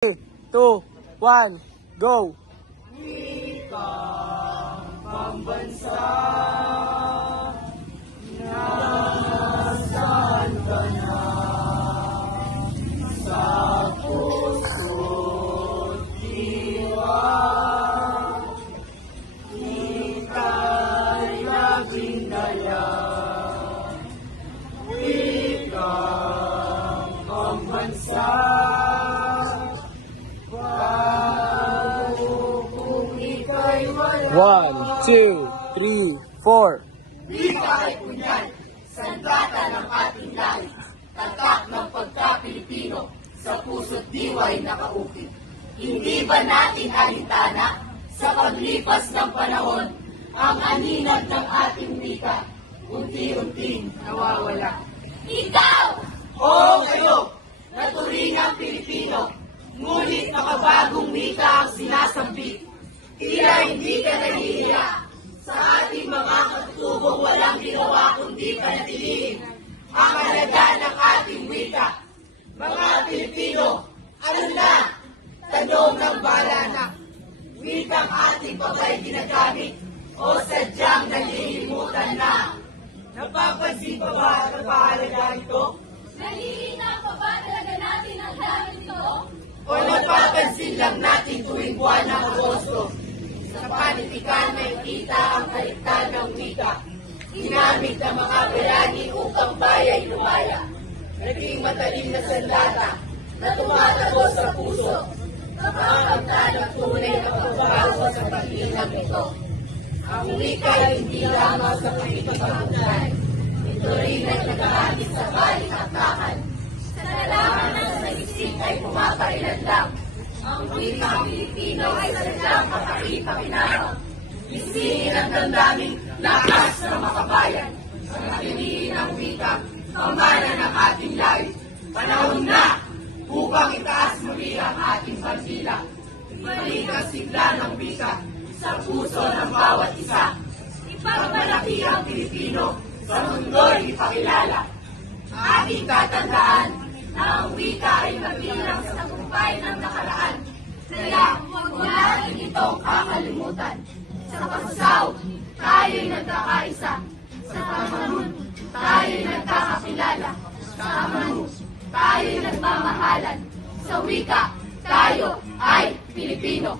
2, 1, go! Wikang pambansa, nasaan ka na? Sa puso't diwa, ika'y laging dala. Wikang pambansa, 1, 2, 3, 4. Wika ay punyan, sandata ng ating lahi, tatak ng pagka-Pilipino, sa puso't diwa'y nakaukit. Hindi ba natin alintana, sa paglipas ng panahon, ang aninag ng ating wika, unti-unting nawawala. Ikaw! Oo kayo, naturingang Pilipino, ngunit makabagong wika ang sinasambit. Tila hindi ka nahihiya sa ating mga katutubong walang ginawa kundi panatilihin ang halaga ng ating wika. Mga Pilipino, ano na? Tanong ng balana. Wikang ating pa ba'y ginagamit o sadyang nalilimutan na? Napapansin pa ba ang pahalaga nito? Nalilinaw pa ba talaga natin ang gamit nito? O napapansin lang natin tuwing buwan ng Agosto? Sa panitikan may kita ang kaligtan ng wika. Ginamit ng mga bayani upang bayay lumaya. Naging matalim na sandata na tumatago sa puso. Nakakamta ng tunay na pagbabago sa paglinang ito. Ang wika ay hindi lamang sa pagkikapagpunay. Ito rin ay nag-aagit sa balik-aktakan. Sa nalaman ng saisip ay pumapailan lang. Ang wikang Pilipino ay sadyang makaipakinawa. Isingin ang damdaming lakas ng makabayan. Ang napiliin ng wika, pamana ng ating lahi. Panahon na upang itaas muli ang ating bandila. Ibalik ang sigla ng wika sa puso ng bawat isa. Ipagmalaki ang Pilipino sa mundo'y ipakilala. Ating tatandaan na ang wika ay nabilang sa tagumpay ng nakaraan. Kaya huwag natin itong kakalimutan. Sa pagsaw, tayo'y nagkakaisa. Sa Tamanun, tayo'y nagkakakilala. Sa Amanu, tayo'y nagmamahalan. Sa wika, tayo ay Pilipino.